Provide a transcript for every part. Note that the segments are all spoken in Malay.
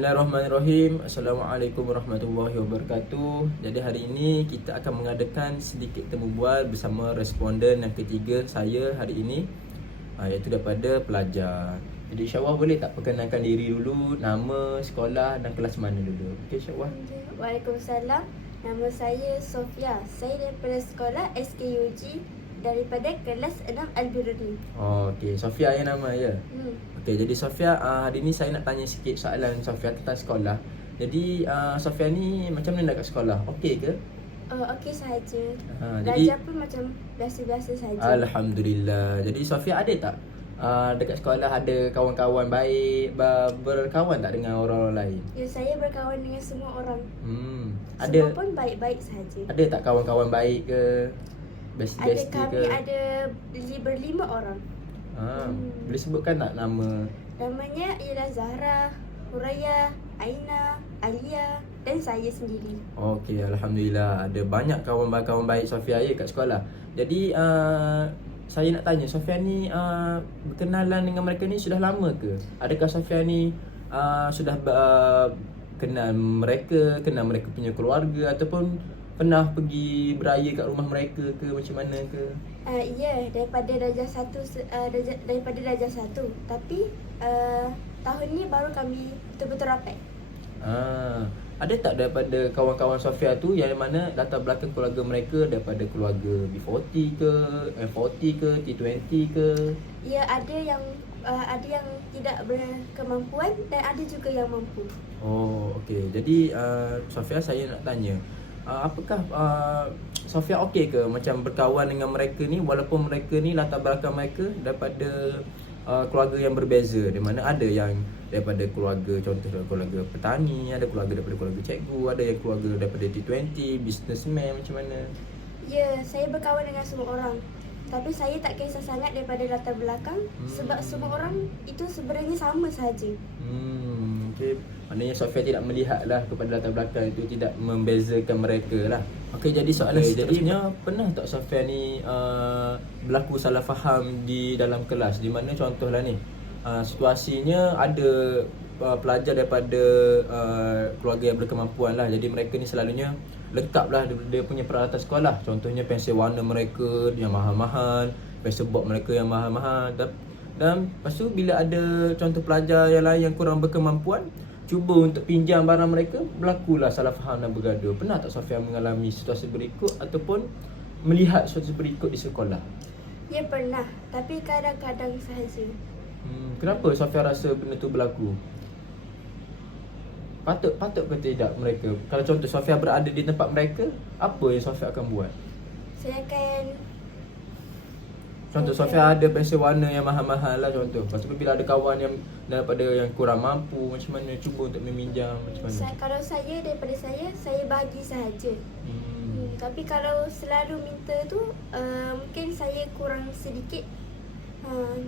Bismillahirrahmanirrahim. Assalamualaikum warahmatullahi wabarakatuh. Jadi hari ini kita akan mengadakan sedikit temu bual bersama responden yang ketiga saya hari ini, iaitu daripada pelajar. Jadi insyaAllah boleh tak perkenalkan diri dulu, nama, sekolah dan kelas mana dulu? Okey insyaAllah. Waalaikumsalam. Nama saya Sofia. Saya daripada sekolah SKUG daripada kelas 6 Al-Biruni. Okey, Sofia yang nama ya. Okey, jadi Sofia, hari ni saya nak tanya sikit soalan Sofia tentang sekolah. Jadi Sofia ni macam mana dekat sekolah? Okey ke? Okey sahaja. Jadi Belajar pun macam biasa-biasa sahaja. Alhamdulillah. Jadi Sofia ada tak dekat sekolah ada kawan-kawan baik, berkawan tak dengan orang-orang lain? Ya, saya berkawan dengan semua orang. Ada Semua pun baik-baik sahaja. ada tak kawan-kawan baik ke? Bestie Kami ke? ada berlima orang. Boleh sebutkan tak nama? Namanya ialah Zahra, Huraya, Aina, Alia dan saya sendiri. Okey, Alhamdulillah. Ada banyak kawan-kawan baik Sofia ya kat sekolah. Jadi saya nak tanya, Sofia ni berkenalan dengan mereka ni sudah lama ke? Adakah Sofia ni sudah kenal mereka punya keluarga, ataupun pernah pergi beraya kat rumah mereka ke, macam mana ke? Ya, daripada darjah 1 daripada darjah 1. Tapi tahun ni baru kami betul-betul rapat. Ada tak daripada kawan-kawan Sofia tu yang mana latar belakang keluarga mereka daripada keluarga B40 ke, M40 ke, T20 ke? Ya, ada yang tidak berkemampuan dan ada juga yang mampu. Oh, okey. Jadi Sofia, saya nak tanya, apakah Sofia okey ke macam berkawan dengan mereka ni, walaupun mereka ni latar belakang mereka daripada keluarga yang berbeza, di mana ada yang daripada keluarga, contoh keluarga petani, ada keluarga daripada keluarga cikgu, ada yang keluarga daripada T20, businessman, macam mana? Ya, saya berkawan dengan semua orang. Tapi saya tak kisah sangat daripada latar belakang sebab semua orang itu sebenarnya sama sahaja. Okey. Maknanya Sofia tidak melihatlah kepada latar belakang itu, tidak membezakan mereka lah. Okey, jadi soalan seterusnya, pernah tak Sofia ni berlaku salah faham di dalam kelas, di mana contohlah ni, situasinya ada pelajar daripada keluarga yang berkemampuan lah. Jadi mereka ni selalunya lengkap lah dia punya peralatan sekolah. Contohnya pensel warna mereka yang mahal-mahal, pensel box mereka yang mahal-mahal. Dan lepas tu bila ada contoh pelajar yang lain yang kurang berkemampuan cuba untuk pinjam barang mereka, berlakulah salah faham dan bergaduh. Pernah tak Sofia mengalami situasi berikut ataupun melihat situasi berikut di sekolah? Ya, pernah. Tapi kadang-kadang sahaja. Kenapa Sofia rasa benda tu berlaku? Patut ke tidak mereka? Kalau contoh Sofia berada di tempat mereka, apa yang Sofia akan buat? Saya akan Contoh Sofia ada pensel warna yang mahal-mahal lah contoh. Lepas tu bila ada kawan yang daripada yang kurang mampu, macam mana cuba untuk meminjam, macam mana? Kalau daripada saya bagi sahaja. Tapi kalau selalu minta tu mungkin saya kurang sedikit.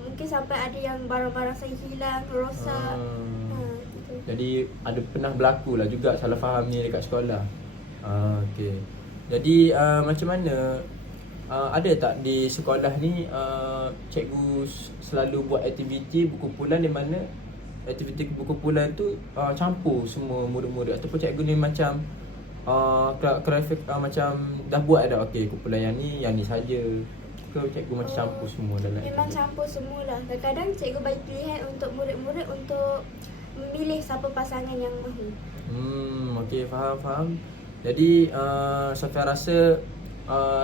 Mungkin sampai ada yang barang-barang saya hilang, rosak. Gitu. Jadi ada pernah berlaku lah juga salah faham ni dekat sekolah. Okey. Jadi macam mana, ada tak di sekolah ni cikgu selalu buat aktiviti berkumpulan, di mana aktiviti berkumpulan tu campur semua murid-murid, ataupun cikgu ni macam macam dah buat dah, okey kumpulan yang ni saja ke cikgu macam campur semua dalam Memang aktiviti? campur semualah. Kadang-kadang cikgu bagi pilihan untuk murid-murid untuk memilih siapa pasangan yang mahu. Okey, faham. Jadi Sofia rasa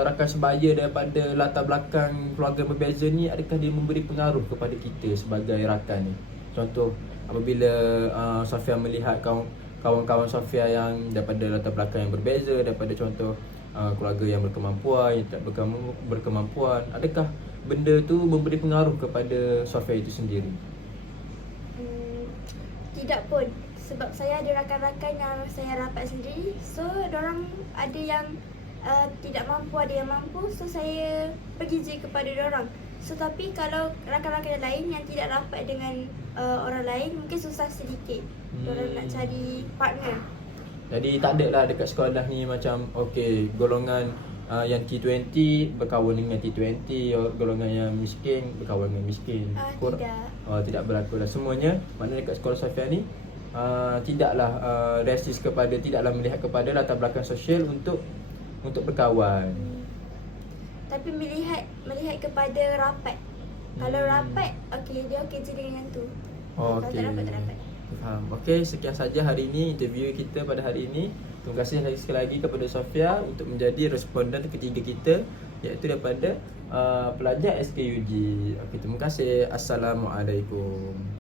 rakan sebaya daripada latar belakang keluarga berbeza ni, adakah dia memberi pengaruh kepada kita sebagai rakan ni? Contoh apabila Sofia melihat kawan-kawan Sofia yang daripada latar belakang yang berbeza, daripada contoh keluarga yang berkemampuan, yang tak berkemampuan, adakah benda tu memberi pengaruh kepada Sofia itu sendiri? Tidak pun. Sebab saya ada rakan-rakan yang saya rapat sendiri. So, dorang ada yang tidak mampu, ada yang mampu. So, saya pergi je kepada dorang. So, tapi kalau rakan-rakan yang lain yang tidak rapat dengan orang lain, mungkin susah sedikit dorang nak cari partner. Jadi tak ada lah dekat sekolah ni macam okey golongan yang T20 berkawan dengan T20, golongan yang miskin berkawan dengan miskin. Tidak. Tidak berlaku lah semuanya. Maknanya dekat sekolah Sofia ni tidaklah tidaklah melihat kepada latar belakang sosial untuk berkawan. Tapi melihat kepada rapat. Kalau rapat, dia okey je dengan tu. Kalau tak rapat, tak rapat. Faham. Okey, sekian saja hari ini interview kita pada hari ini. Terima kasih sekali lagi kepada Sofia untuk menjadi responden ketiga kita, iaitu daripada pelajar SKUG. Okey, terima kasih. Assalamualaikum.